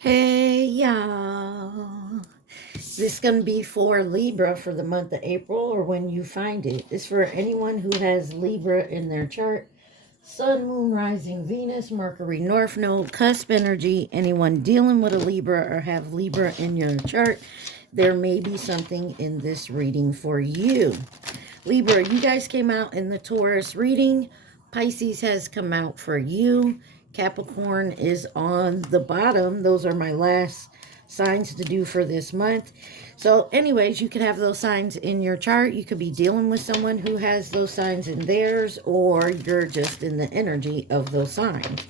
Hey y'all. This is going to be for Libra for the month of April or when you find it. It's for anyone who has Libra in their chart. Sun, Moon, Rising, Venus, Mercury, North Node, Cusp energy. Anyone dealing with a Libra or have Libra in your chart, there may be something in this reading for you. Libra, you guys came out in the Taurus reading. Pisces has come out for you. Capricorn is on the bottom. Those are my last signs to do for this month. So anyways, you could have those signs in your chart. You could be dealing with someone who has those signs in theirs, or you're just in the energy of those signs.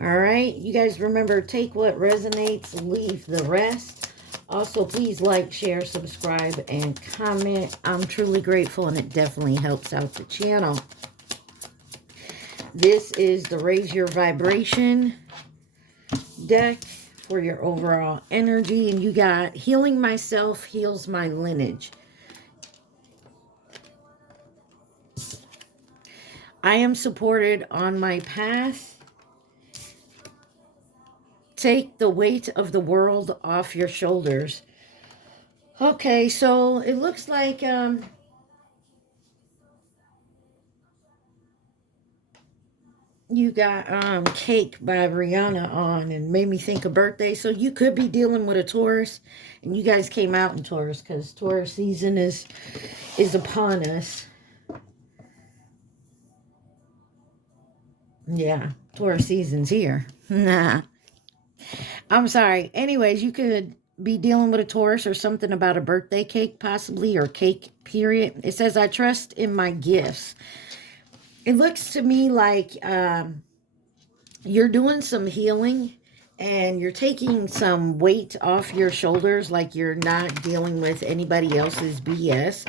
All right, you guys remember, take what resonates, leave the rest. Also, please like, share, subscribe, and comment. I'm truly grateful, and it definitely helps out the channel. This is the Raise Your Vibration deck for your overall energy. And you got Healing Myself Heals My Lineage. I am supported on my path. Take the weight of the world off your shoulders. Okay, so it looks like you got Cake by Rihanna on, and made me think of birthday. So you could be dealing with a Taurus, and you guys came out in Taurus because Taurus season is upon us. Yeah, Taurus season's here. Nah, I'm sorry. Anyways, you could be dealing with a Taurus or something about a birthday cake possibly, or cake period. It says, I trust in my gifts. It looks to me like you're doing some healing and you're taking some weight off your shoulders, like you're not dealing with anybody else's BS.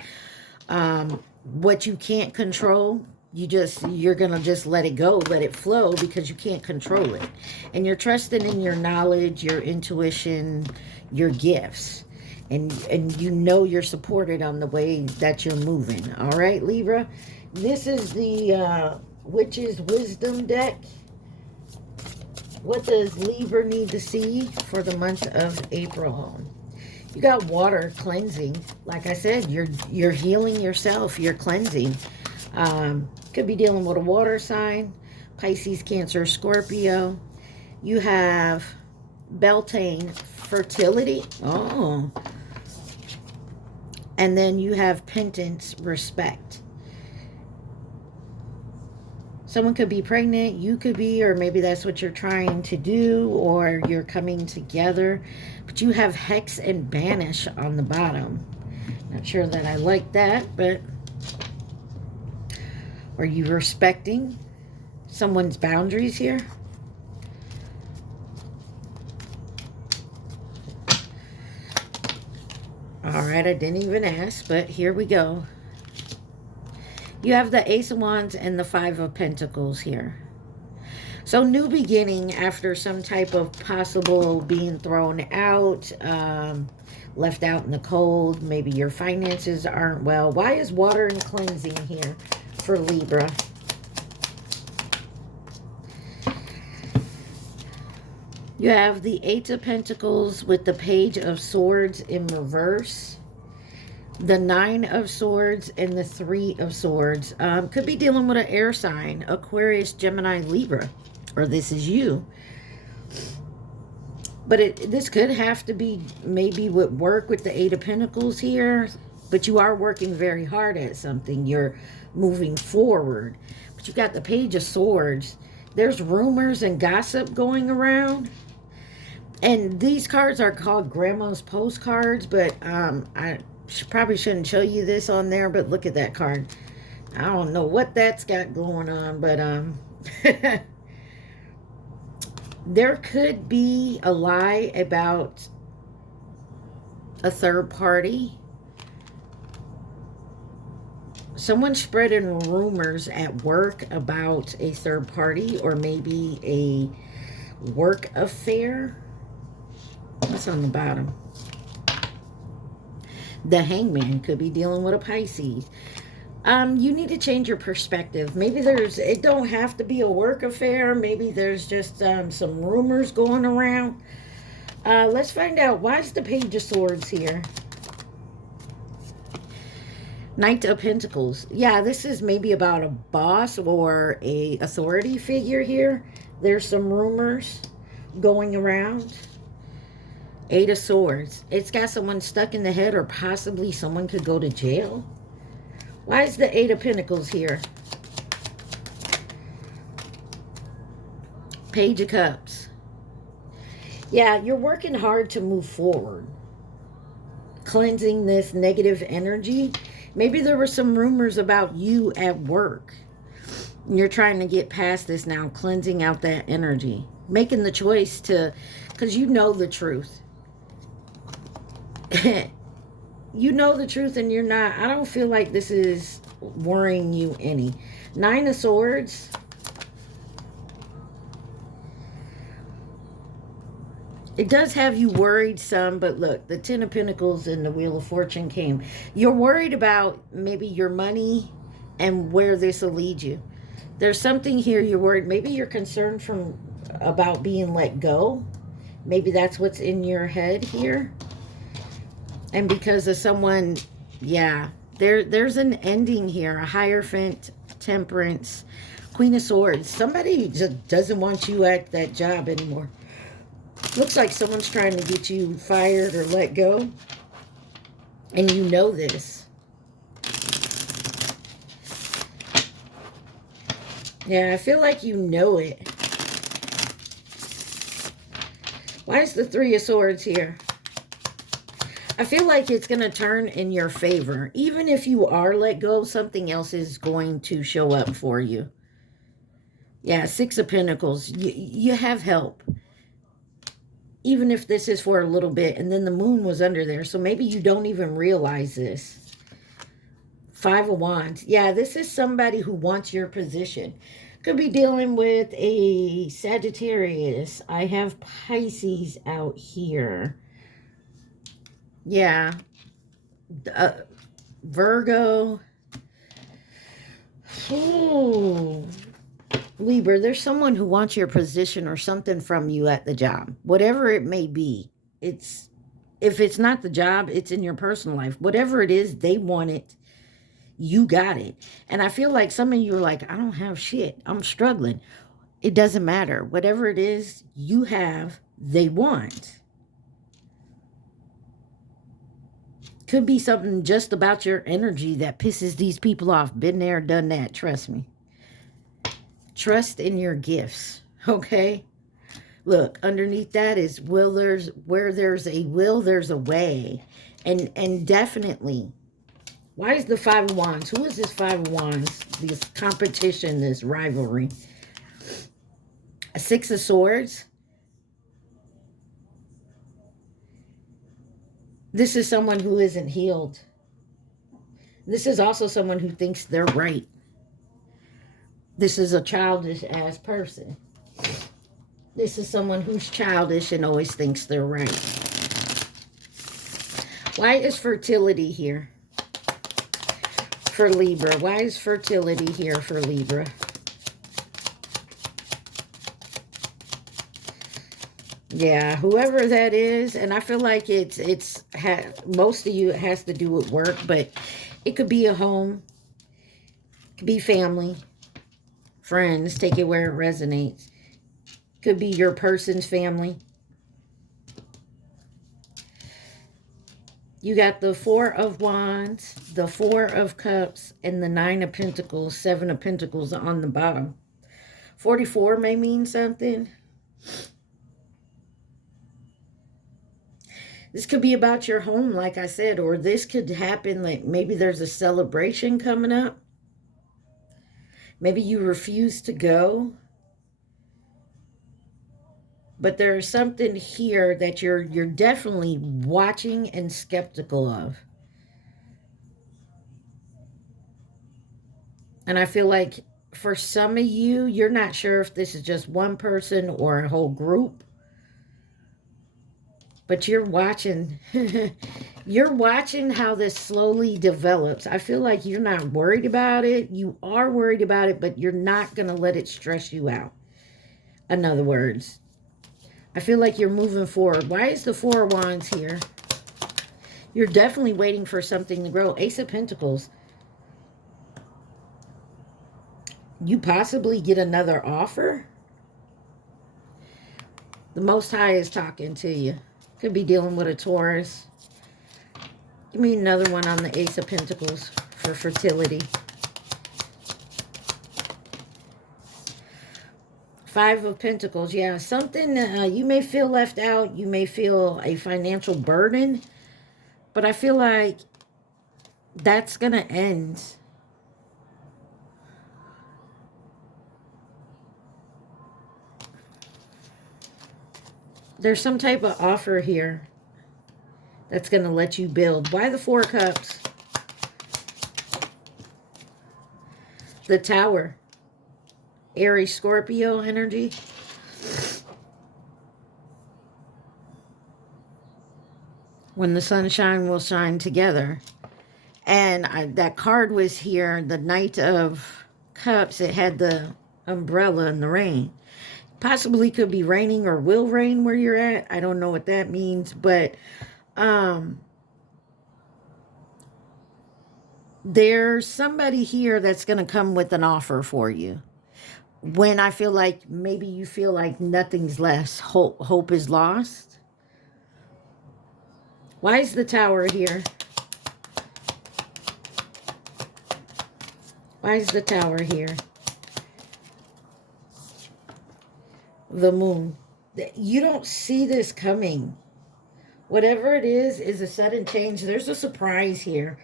What you can't control, you're gonna just let it go, let it flow, because you can't control it. And you're trusting in your knowledge, your intuition, your gifts, and you know you're supported on the way that you're moving. All right, Libra, this is the Witch's Wisdom deck. What does Libra need to see for the month of April? You got water cleansing. Like I said, you're healing yourself. You're cleansing. Could be dealing with a water sign. Pisces, Cancer, Scorpio. You have Beltane, fertility. Oh. And then you have Penance, respect. Someone could be pregnant, you could be, or maybe that's what you're trying to do, or you're coming together. But you have Hex and Banish on the bottom. Not sure that I like that, but are you respecting someone's boundaries here? All right, I didn't even ask, but here we go. You have the Ace of Wands and the Five of Pentacles here. So new beginning after some type of possible being thrown out, left out in the cold. Maybe your finances aren't well. Why is water and cleansing here for Libra? You have the Eight of Pentacles with the Page of Swords in reverse. The Nine of Swords and the Three of Swords. Could be dealing with an air sign. Aquarius, Gemini, Libra. Or this is you. But this could have to be maybe with work with the Eight of Pentacles here. But you are working very hard at something. You're moving forward. But you got the Page of Swords. There's rumors and gossip going around. And these cards are called Grandma's Postcards. But I probably shouldn't show you this on there, but look at that card. I don't know what that's got going on, but there could be a lie about a third party. Someone's spreading rumors at work about a third party, or maybe a work affair. What's on the bottom? The Hangman could be dealing with a Pisces. You need to change your perspective. Maybe it don't have to be a work affair. Maybe there's just some rumors going around. Let's find out. Why is the Page of Swords here? Knight of Pentacles. Yeah, this is maybe about a boss or a authority figure here. There's some rumors going around. Eight of Swords. It's got someone stuck in the head, or possibly someone could go to jail. Why is the Eight of Pentacles here? Page of Cups. Yeah, you're working hard to move forward. Cleansing this negative energy. Maybe there were some rumors about you at work. You're trying to get past this now, cleansing out that energy. Making the choice to, because you know the truth. You know the truth and you're not, I don't feel like this is worrying you any. Nine of Swords. It does have you worried some, but look, the Ten of Pentacles and the Wheel of Fortune came. You're worried about maybe your money and where this will lead you. There's something here you're worried. Maybe you're concerned about being let go. Maybe that's what's in your head here. And because of someone, yeah, there's an ending here. A Hierophant, Temperance, Queen of Swords. Somebody just doesn't want you at that job anymore. Looks like someone's trying to get you fired or let go. And you know this. Yeah, I feel like you know it. Why is the Three of Swords here? I feel like it's going to turn in your favor. Even if you are let go, something else is going to show up for you. Yeah, Six of Pentacles. You have help. Even if this is for a little bit. And then the moon was under there. So maybe you don't even realize this. Five of Wands. Yeah, this is somebody who wants your position. Could be dealing with a Sagittarius. I have Pisces out here. Yeah. Virgo. Ooh. Libra, there's someone who wants your position or something from you at the job. Whatever it may be. If it's not the job, it's in your personal life. Whatever it is, they want it. You got it. And I feel like some of you are like, I don't have shit. I'm struggling. It doesn't matter. Whatever it is you have, they want. Could be something just about your energy that pisses these people off. Been there, done that. Trust me. Trust in your gifts. Okay? Look, underneath that is where there's a will, there's a way. And definitely, why is the Five of Wands? Who is this Five of Wands? This competition, this rivalry. A Six of Swords. This is someone who isn't healed. This is also someone who thinks they're right. This is a childish-ass person. This is someone who's childish and always thinks they're right. Why is fertility here for Libra? Why is fertility here for Libra? Yeah, whoever that is, and I feel like most of you, it has to do with work, but it could be a home, it could be family, friends, take it where it resonates. Could be your person's family. You got the Four of Wands, the Four of Cups, and the Nine of Pentacles, Seven of Pentacles on the bottom. 44 may mean something. This could be about your home, like I said, or this could happen like maybe there's a celebration coming up. Maybe you refuse to go. But there's something here that you're definitely watching and skeptical of. And I feel like for some of you, you're not sure if this is just one person or a whole group. But you're watching. You're watching how this slowly develops. I feel like you're not worried about it. You are worried about it, but you're not going to let it stress you out. In other words, I feel like you're moving forward. Why is the Four of Wands here? You're definitely waiting for something to grow. Ace of Pentacles. You possibly get another offer. The Most High is talking to you. Could be dealing with a Taurus. Give me another one on the Ace of Pentacles for fertility. Five of Pentacles. Yeah, something you may feel left out. You may feel a financial burden. But I feel like that's going to end. There's some type of offer here that's going to let you build. Why the Four of Cups? The Tower. Aries, Scorpio energy. When the sunshine will shine together. And that card was here, the Knight of Cups. It had the umbrella in the rain. Possibly could be raining or will rain where you're at. I don't know what that means. But there's somebody here that's going to come with an offer for you. When I feel like maybe you feel like nothing's less, hope is lost. Why is the Tower here? Why is the Tower here? The Moon. You don't see this coming. Whatever it is a sudden change. There's a surprise here.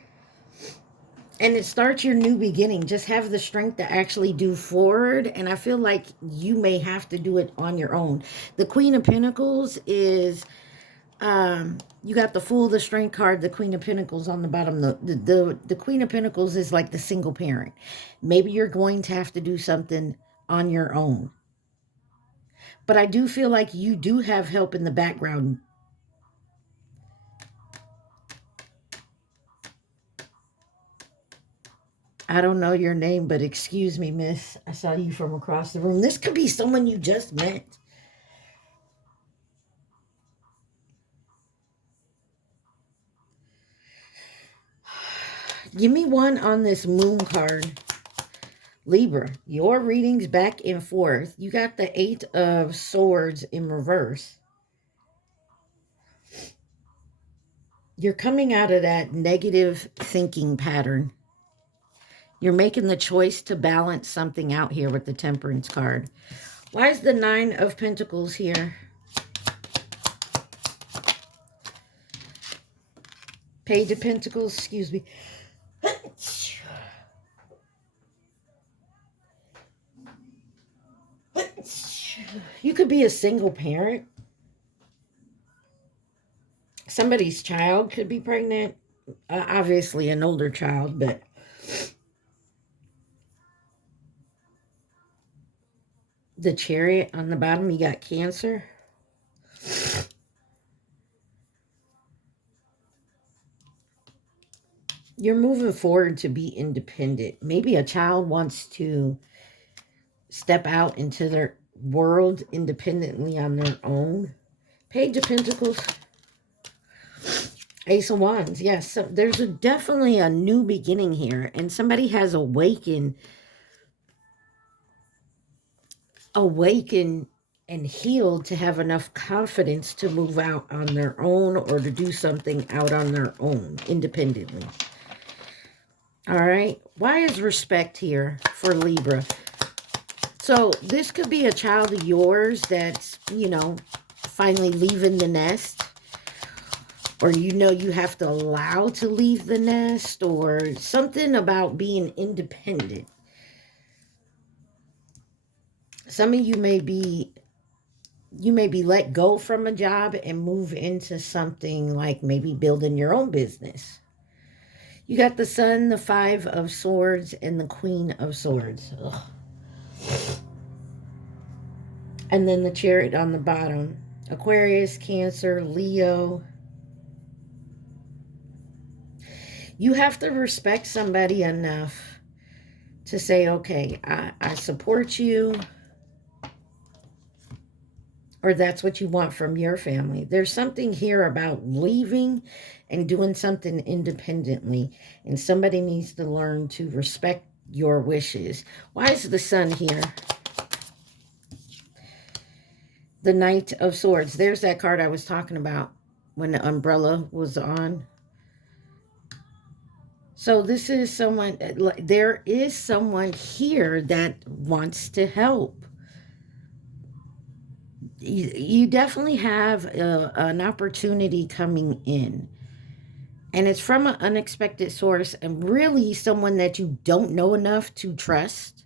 And it starts your new beginning. Just have the strength to actually do forward. And I feel like you may have to do it on your own. The Queen of Pentacles is, you got the Fool, the Strength card, the Queen of Pentacles on the bottom. The Queen of Pentacles is like the single parent. Maybe you're going to have to do something on your own. But I do feel like you do have help in the background. I don't know your name, but excuse me, miss. I saw you from across the room. This could be someone you just met. Give me one on this Moon card. Libra, your readings back and forth. You got the Eight of Swords in reverse. You're coming out of that negative thinking pattern. You're making the choice to balance something out here with the Temperance card. Why is the Nine of Pentacles here? Page of Pentacles, excuse me. You could be a single parent. Somebody's child could be pregnant. Obviously an older child, but the Chariot on the bottom, you got Cancer. You're moving forward to be independent. Maybe a child wants to step out into their world independently on their own. Page of Pentacles. Ace of Wands. Yes, so there's definitely a new beginning here. And somebody has awakened and healed to have enough confidence to move out on their own or to do something out on their own independently. All right. Why is respect here for Libra? So this could be a child of yours that's, you know, finally leaving the nest. Or you have to allow to leave the nest. Or something about being independent. Some of you may be let go from a job and move into something like maybe building your own business. You got the Sun, the Five of Swords, and the Queen of Swords. Ugh. And then the Chariot on the bottom. Aquarius, Cancer, Leo. You have to respect somebody enough to say, okay, I support you. or that's what you want from your family. There's something here about leaving and doing something independently, and somebody needs to learn to respect your wishes. Why is the Sun here? The Knight of Swords. There's that card I was talking about when the umbrella was on. So this is someone, there is someone here that wants to help. You definitely have an opportunity coming in. And it's from an unexpected source, and really someone that you don't know enough to trust.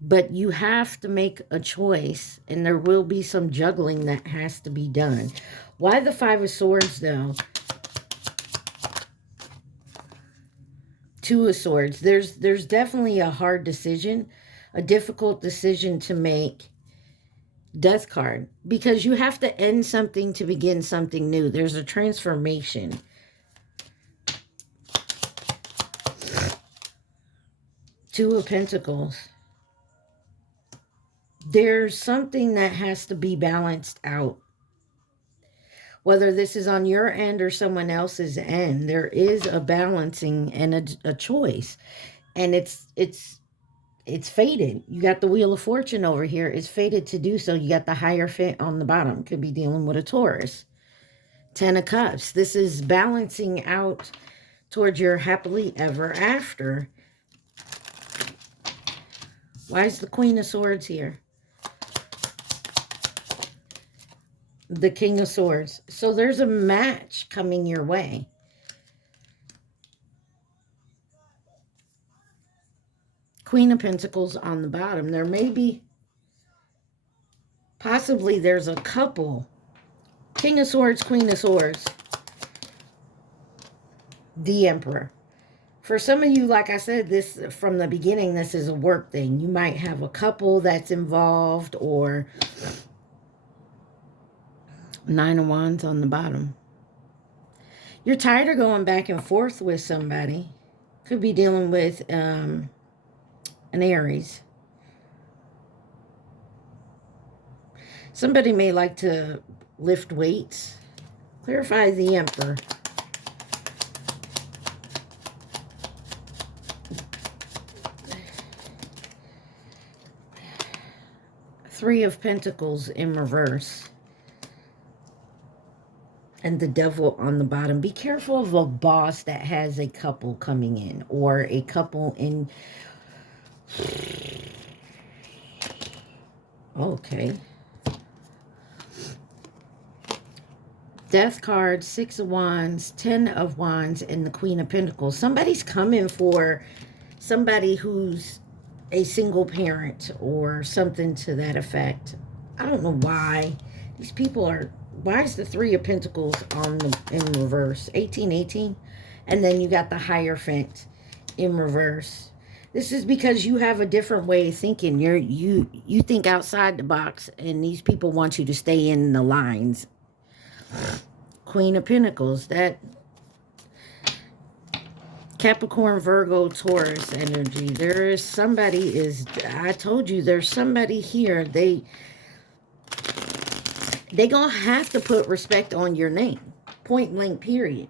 But you have to make a choice, and there will be some juggling that has to be done. Why the Five of Swords, though? Two of Swords. There's definitely a hard decision, a difficult decision to make. Death card, because you have to end something to begin something new. There's a transformation. Two of Pentacles. There's something that has to be balanced out. Whether this is on your end or someone else's end, there is a balancing and a choice. And it's fated. You got the Wheel of Fortune over here. It's fated to do so. You got the Hierophant on the bottom. Could be dealing with a Taurus. Ten of Cups. This is balancing out towards your happily ever after. Why is the Queen of Swords here? The King of Swords. So there's a match coming your way. Queen of Pentacles on the bottom. There may be, possibly there's a couple. King of Swords, Queen of Swords. The Emperor. For some of you, like I said, this from the beginning, this is a work thing. You might have a couple that's involved, or Nine of Wands on the bottom. You're tired of going back and forth with somebody. Could be dealing with an Aries. Somebody may like to lift weights. Clarify the Emperor. Three of Pentacles in reverse. And the Devil on the bottom. Be careful of a boss that has a couple coming in, or a couple in... Okay. Death card, Six of Wands, Ten of Wands, and the Queen of Pentacles. Somebody's coming for somebody who's a single parent or something to that effect. I don't know why. These people are... Why is the Three of Pentacles on the in reverse? 1818. And then you got the Hierophant in reverse. This is because you have a different way of thinking. You think outside the box, and these people want you to stay in the lines. Queen of Pentacles. That Capricorn, Virgo, Taurus energy. There is somebody I told you, there's somebody here. They gonna have to put respect on your name. Point blank, period.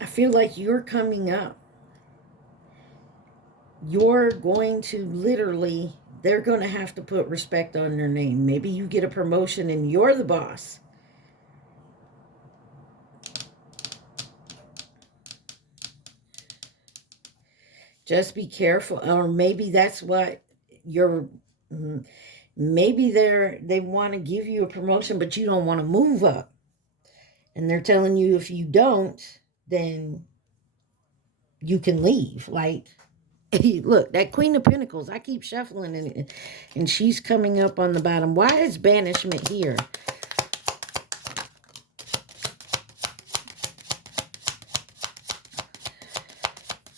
I feel like you're coming up. You're going to literally, they're going to have to put respect on their name. Maybe you get a promotion and you're the boss. Just be careful. Or maybe that's what you're... Maybe they want to give you a promotion, but you don't want to move up. And they're telling you if you don't, then you can leave. Like, look, that Queen of Pentacles, I keep shuffling and she's coming up on the bottom. Why is banishment here?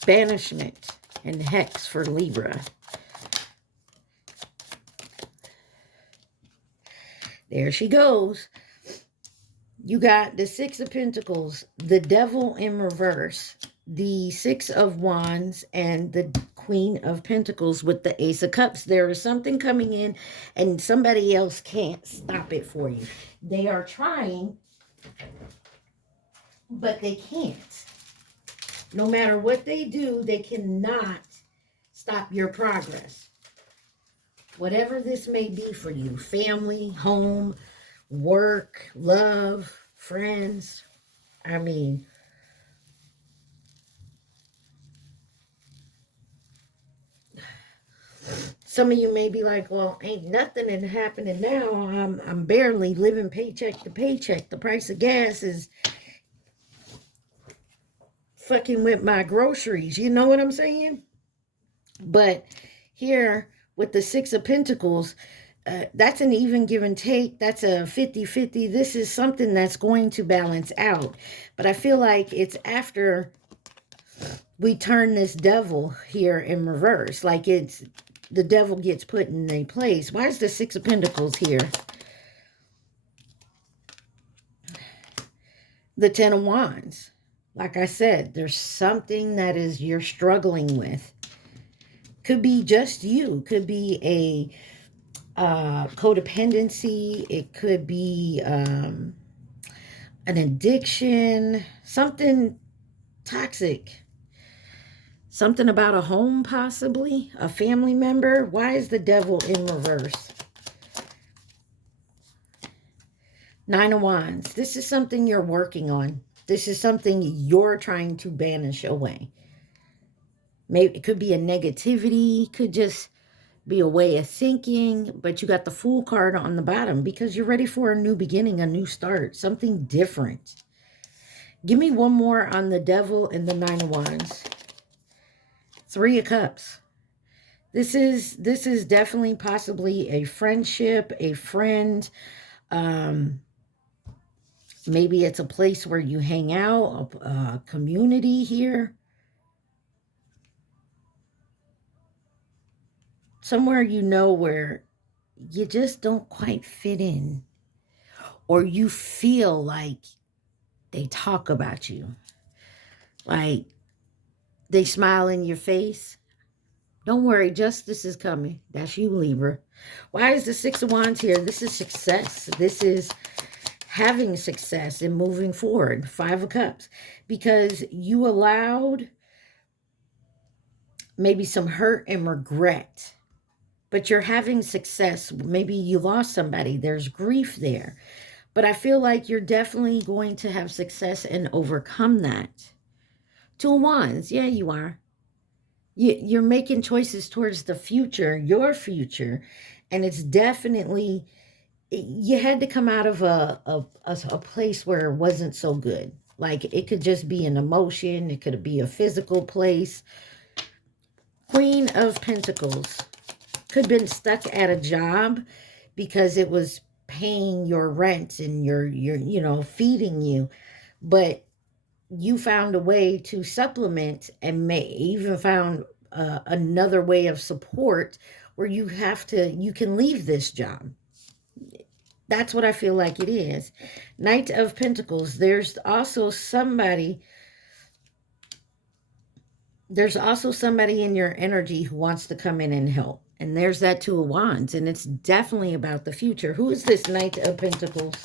Banishment and hex for Libra. There she goes. You got the Six of Pentacles, the Devil in reverse, the Six of Wands, and the Queen of Pentacles with the Ace of Cups. There is something coming in and somebody else can't stop it for you. They are trying, but they can't. No matter what they do, they cannot stop your progress. Whatever this may be for you, family, home, work, love, friends. I mean, some of you may be like, well, ain't nothing happening now. I'm barely living paycheck to paycheck. The price of gas is fucking with my groceries. You know what I'm saying? But here with the Six of Pentacles, that's an even give and take. That's a 50-50. This is something that's going to balance out. But I feel like it's after we turn this devil here in reverse. Like it's the devil gets put in a place. Why is the Six of Pentacles here? The Ten of Wands. Like I said, there's something that is you're struggling with. Could be just you. Could be a codependency. It could be an addiction. Something toxic. Something about a home, possibly. A family member. Why is the devil in reverse? Nine of Wands. This is something you're working on. This is something you're trying to banish away. Maybe it could be a negativity. Could just be a way of thinking. But you got the Fool card on the bottom because you're ready for a new beginning, a new start. Something different. Give me one more on the devil and the Nine of Wands. Three of Cups. This is definitely possibly a friendship, a friend. Maybe it's a place where you hang out, a community here. Somewhere you know where you just don't quite fit in. Or you feel like they talk about you. Like they smile in your face. Don't worry, justice is coming. That's you, Libra. Why is the Six of Wands here? This is success. This is having success and moving forward. Five of Cups. Because you allowed maybe some hurt and regret. But you're having success. Maybe you lost somebody. There's grief there. But I feel like you're definitely going to have success and overcome that. Two of Wands. Yeah, you are. You're making choices towards the future, your future. And it's definitely, you had to come out of a place where it wasn't so good. Like it could just be an emotion. It could be a physical place. Queen of Pentacles. Could have been stuck at a job because it was paying your rent and your feeding you. But you found a way to supplement and may even found another way of support where you can leave this job. That's what I feel like it is. Knight of Pentacles. There's also somebody in your energy who wants to come in and help. And there's that Two of Wands. And it's definitely about the future. Who is this Knight of Pentacles?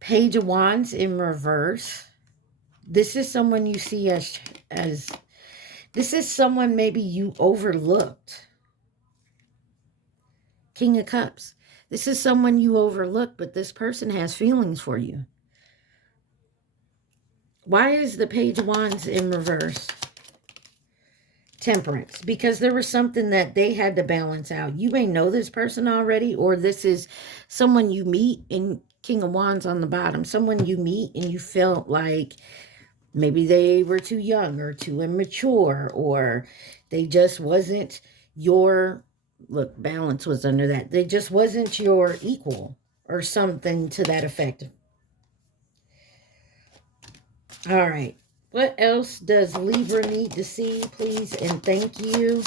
Page of Wands in reverse. This is someone you see as this is someone maybe you overlooked. King of Cups. This is someone you overlooked, but this person has feelings for you. Why is the Page of Wands in reverse? Temperance. Because there was something that they had to balance out. You may know this person already, or this is someone you meet in King of Wands on the bottom. Someone you meet and you felt like maybe they were too young or too immature, or they just wasn't your, look, balance was under that. They just wasn't your equal or something to that effect. All right. What else does Libra need to see, please? And thank you.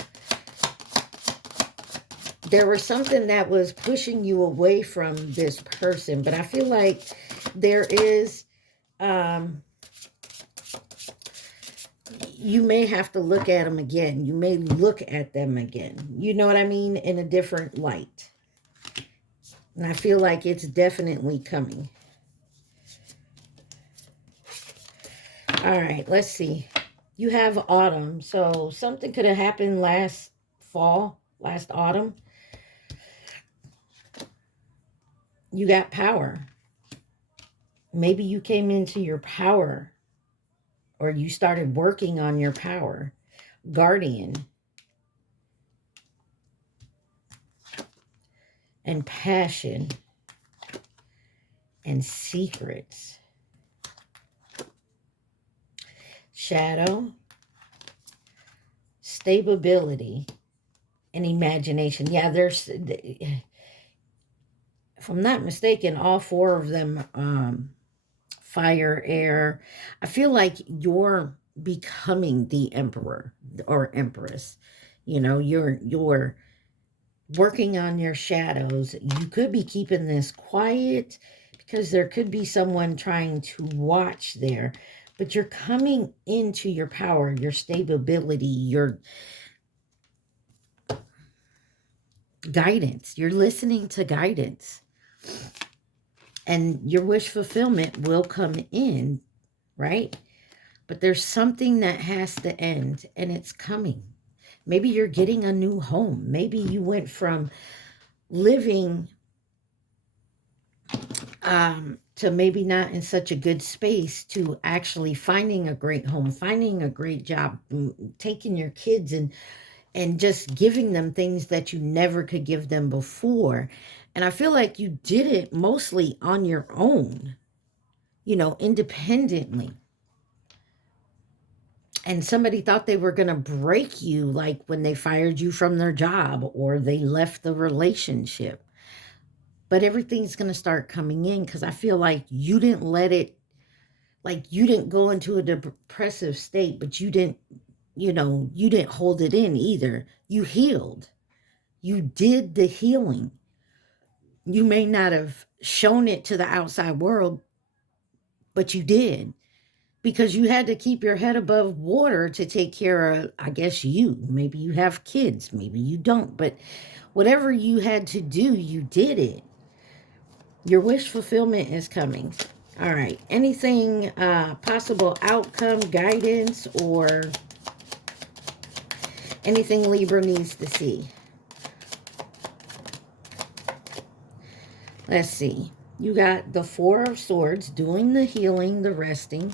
There was something that was pushing you away from this person, but I feel like there is, you may have to look at them again. You may look at them again. You know what I mean? In a different light. And I feel like it's definitely coming. All right, let's see. You have autumn. So something could have happened last fall, last autumn. You got power. Maybe you came into your power, or you started working on your power. Guardian. And passion. And secrets. Shadow. Stability. And imagination. Yeah, there's, if I'm not mistaken, all four of them, fire, air. I feel like you're becoming the emperor or empress. You know, you're working on your shadows. You could be keeping this quiet because there could be someone trying to watch there, but you're coming into your power, your stability, your guidance. You're listening to guidance, and your wish fulfillment will come in, right? But there's something that has to end, and it's coming. Maybe you're getting a new home. Maybe you went from living to maybe not in such a good space to actually finding a great home, finding a great job, taking your kids and just giving them things that you never could give them before. And I feel like you did it mostly on your own, you know, independently. And somebody thought they were going to break you, like when they fired you from their job or they left the relationship. But everything's going to start coming in because I feel like you didn't let it, like you didn't go into a depressive state, but you didn't, you know, you didn't hold it in either. You healed. You did the healing. You may not have shown it to the outside world, but you did. Because you had to keep your head above water to take care of, I guess, you. Maybe you have kids, maybe you don't. But whatever you had to do, you did it. Your wish fulfillment is coming. All right. Anything, possible outcome, guidance, or anything Libra needs to see? Let's see. You got the Four of Swords, doing the healing, the resting.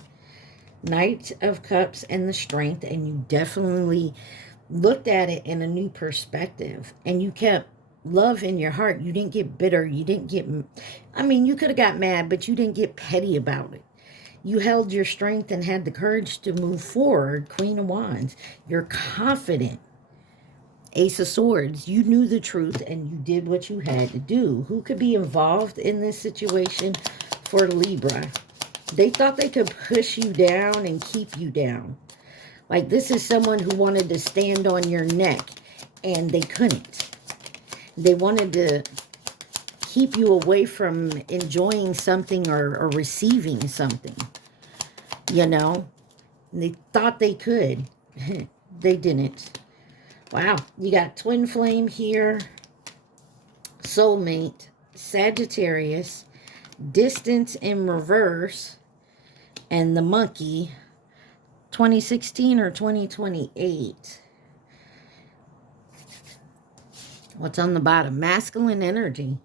Knight of Cups and the Strength, and you definitely looked at it in a new perspective, and you kept love in your heart. You didn't get bitter. You didn't get, I mean, you could have got mad, but you didn't get petty about it. You held your strength and had the courage to move forward. Queen of Wands. You're confident. Ace of Swords. You knew the truth and you did what you had to do. Who could be involved in this situation for Libra? They thought they could push you down and keep you down. Like this is someone who wanted to stand on your neck and they couldn't. They wanted to keep you away from enjoying something or receiving something. You know? And they thought they could. They didn't. Wow. You got Twin Flame here. Soulmate. Sagittarius. Distance in reverse. And the Monkey. 2016 or 2028. What's on the bottom? Masculine energy.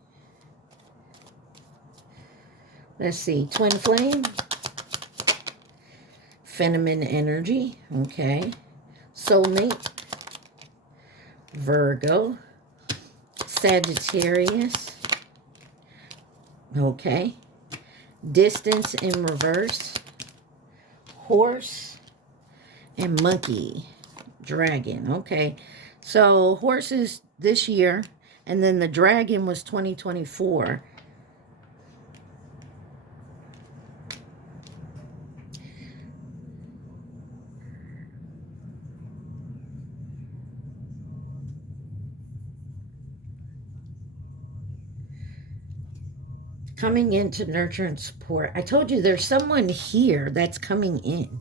Let's see. Twin Flame. Feminine energy. Okay. Soulmate. Virgo. Sagittarius. Okay. Distance in reverse. Horse. And Monkey. Dragon. Okay. So horses this year. And then the dragon was 2024. Coming in to nurture and support. I told you there's someone here that's coming in.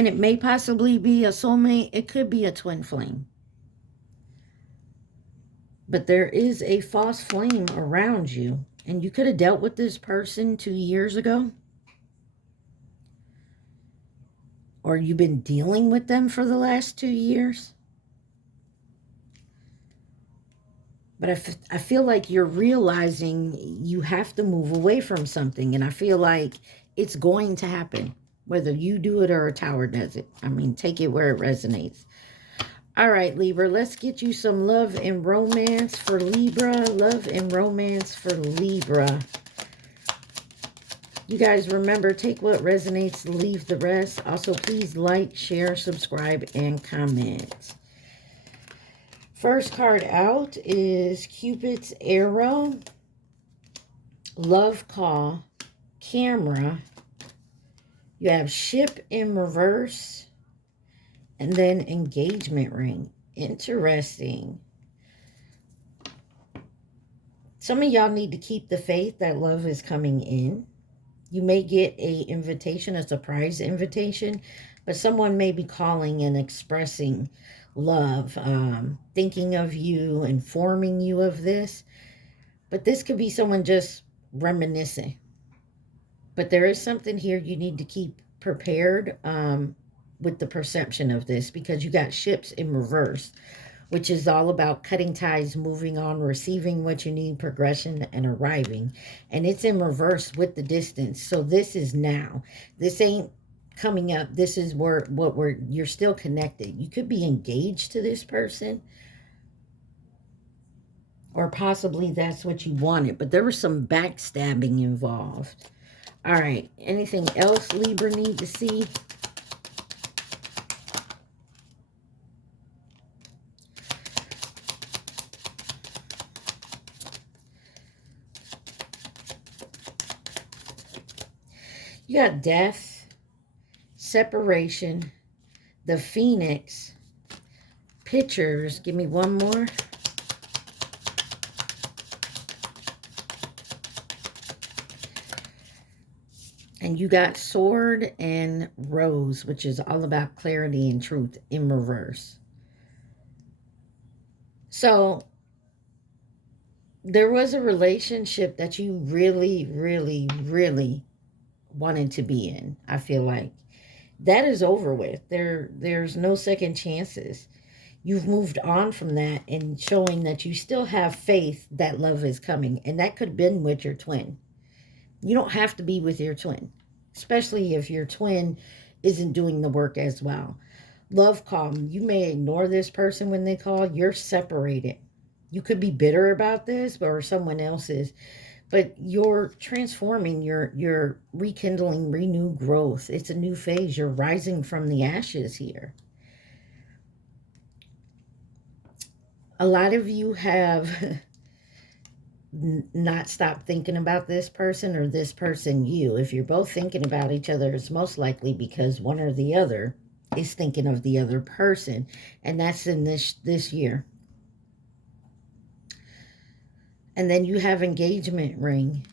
And it may possibly be a soulmate. It could be a twin flame. But there is a false flame around you. And you could have dealt with this person 2 years ago. Or you've been dealing with them for the last 2 years. But I feel like you're realizing you have to move away from something. And I feel like it's going to happen. Whether you do it or a tower does it. I mean, take it where it resonates. All right, Libra, let's get you some love and romance for Libra. Love and romance for Libra. You guys remember, take what resonates, leave the rest. Also, please like, share, subscribe, and comment. First card out is Cupid's Arrow, Love Call, Camera. You have Ship in reverse, and then Engagement Ring. Interesting. Some of y'all need to keep the faith that love is coming in. You may get an invitation, a surprise invitation, but someone may be calling and expressing love, thinking of you, informing you of this. But this could be someone just reminiscing. But there is something here you need to keep prepared with the perception of this, because you got ships in reverse, which is all about cutting ties, moving on, receiving what you need, progression, and arriving. And it's in reverse with the distance. So this is now. This ain't coming up. This is you're still connected. You could be engaged to this person, or possibly that's what you wanted, but there was some backstabbing involved. All right, anything else Libra need to see? You got death, separation, the Phoenix, pictures. Give me one more. And you got Sword and Rose, which is all about clarity and truth in reverse. So there was a relationship that you really, really, really wanted to be in. I feel like that is over with. There's no second chances. You've moved on from that, and showing that you still have faith that love is coming. And that could have been with your twin. You don't have to be with your twin, especially if your twin isn't doing the work as well. Love call. You may ignore this person when they call. You're separated. You could be bitter about this, or someone else is. But you're transforming, you're rekindling, renew growth. It's a new phase. You're rising from the ashes here. A lot of you have not stopped thinking about this person, or this person you. If you're both thinking about each other, it's most likely because one or the other is thinking of the other person. And that's in this year. And then you have Engagement Ring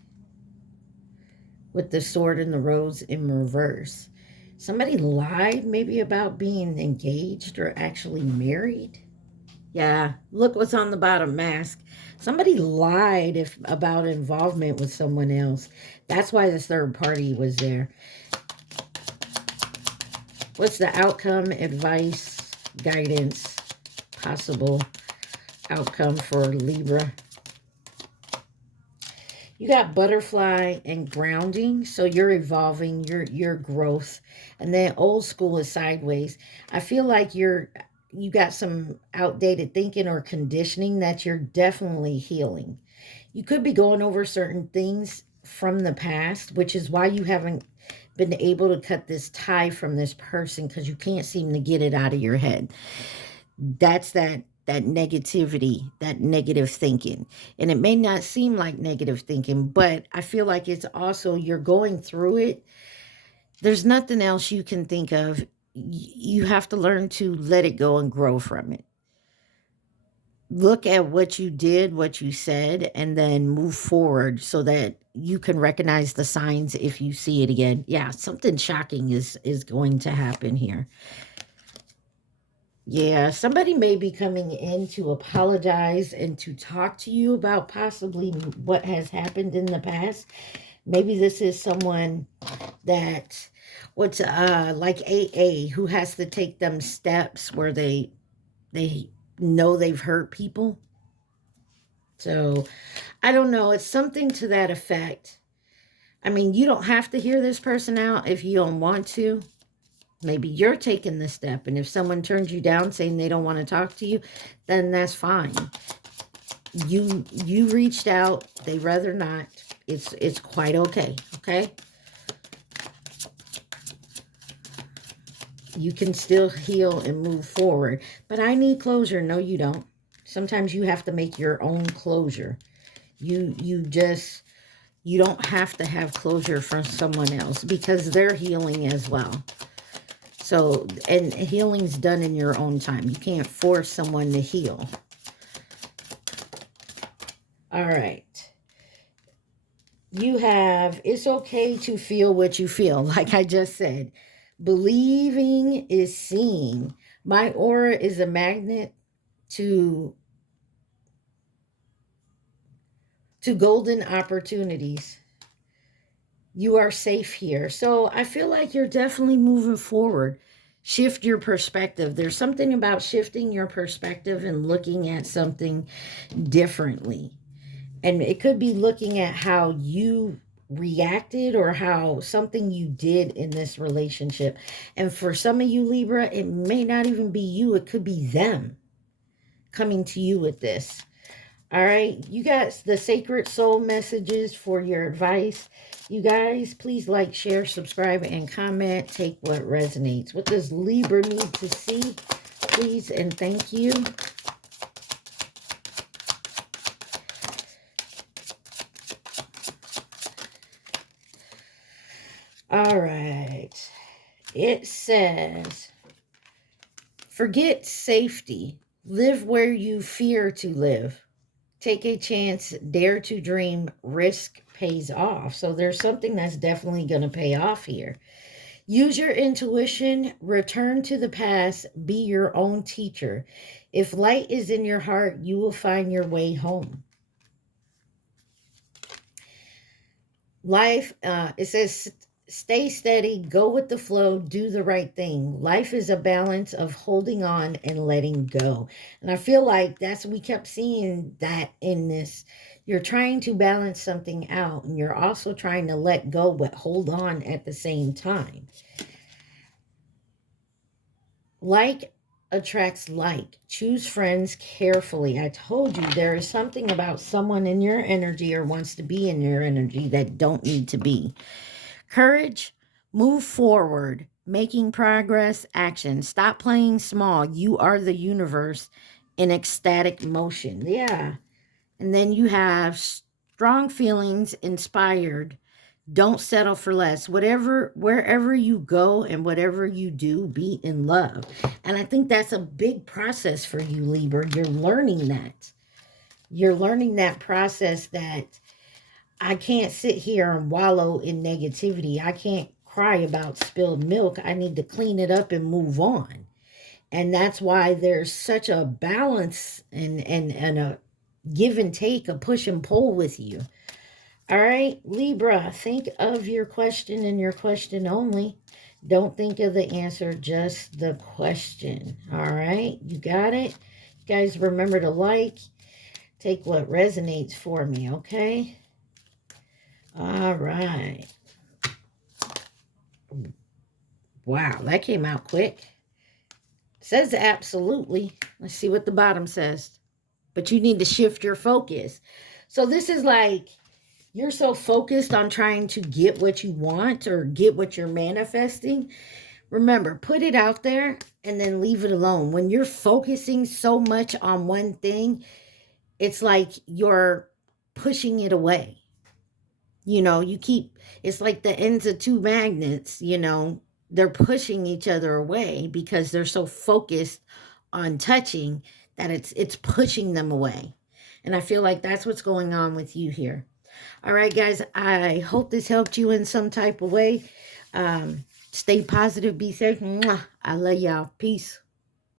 with the Sword and the Rose in reverse. Somebody lied maybe about being engaged or actually married. Yeah, look what's on the bottom, Mask. Somebody lied about involvement with someone else. That's why the third party was there. What's the outcome, advice, guidance, possible outcome for Libra? You got Butterfly and Grounding, so you're evolving, your growth. And then Old School is Sideways. I feel like you got some outdated thinking or conditioning that you're definitely healing. You could be going over certain things from the past, which is why you haven't been able to cut this tie from this person, because you can't seem to get it out of your head. That's that negativity, that negative thinking. And it may not seem like negative thinking, but I feel like it's also, you're going through it. There's nothing else you can think of. You have to learn to let it go and grow from it. Look at what you did, what you said, and then move forward so that you can recognize the signs if you see it again. Yeah, something shocking is going to happen here. Yeah, somebody may be coming in to apologize and to talk to you about possibly what has happened in the past. Maybe this is someone that what's like AA, who has to take them steps where they know they've hurt people. So I don't know. It's something to that effect. I mean, you don't have to hear this person out if you don't want to. Maybe you're taking the step, and if someone turns you down saying they don't want to talk to you, then that's fine. You reached out, they rather not. It's quite okay, okay? You can still heal and move forward. But I need closure. No, you don't. Sometimes you have to make your own closure. You don't have to have closure from someone else because they're healing as well. So, and healing's done in your own time. You can't force someone to heal. All right. You have, it's okay to feel what you feel. Like I just said, believing is seeing. My aura is a magnet to golden opportunities. You are safe here. So I feel like you're definitely moving forward. Shift your perspective. There's something about shifting your perspective and looking at something differently. And it could be looking at how you reacted or how something you did in this relationship. And for some of you, Libra, it may not even be you. It could be them coming to you with this. All right, you got the sacred soul messages for your advice. You guys, please like, share, subscribe, and comment. Take what resonates. What does Libra need to see? Please and thank you. All right. It says, forget safety. Live where you fear to live. Take a chance, dare to dream, risk pays off. So there's something that's definitely going to pay off here. Use your intuition, return to the past, be your own teacher. If light is in your heart, you will find your way home. Life, it says, stay steady, go with the flow, do the right thing. Life is a balance of holding on and letting go. And I feel like we kept seeing that in this. You're trying to balance something out, and you're also trying to let go, but hold on at the same time. Like attracts like. Choose friends carefully. I told you there is something about someone in your energy or wants to be in your energy that don't need to be. Courage, move forward, making progress, action. Stop playing small. You are the universe in ecstatic motion. Yeah. And then you have strong feelings, inspired. Don't settle for less. Wherever you go and whatever you do, be in love. And I think that's a big process for you, Libra. You're learning that. You're learning that process that I can't sit here and wallow in negativity. I can't cry about spilled milk. I need to clean it up and move on. And that's why there's such a balance and a give and take, a push and pull with you. All right, Libra, think of your question and your question only. Don't think of the answer, just the question. All right, you got it? You guys remember to like, take what resonates for me, okay? All right. Wow, that came out quick. Says absolutely. Let's see what the bottom says. But you need to shift your focus. So this is like you're so focused on trying to get what you want or get what you're manifesting. Remember, put it out there and then leave it alone. When you're focusing so much on one thing, it's like you're pushing it away. You know, it's like the ends of two magnets, you know, they're pushing each other away because they're so focused on touching that it's pushing them away. And I feel like that's what's going on with you here. All right, guys, I hope this helped you in some type of way. Stay positive, be safe. Mwah. I love y'all. Peace.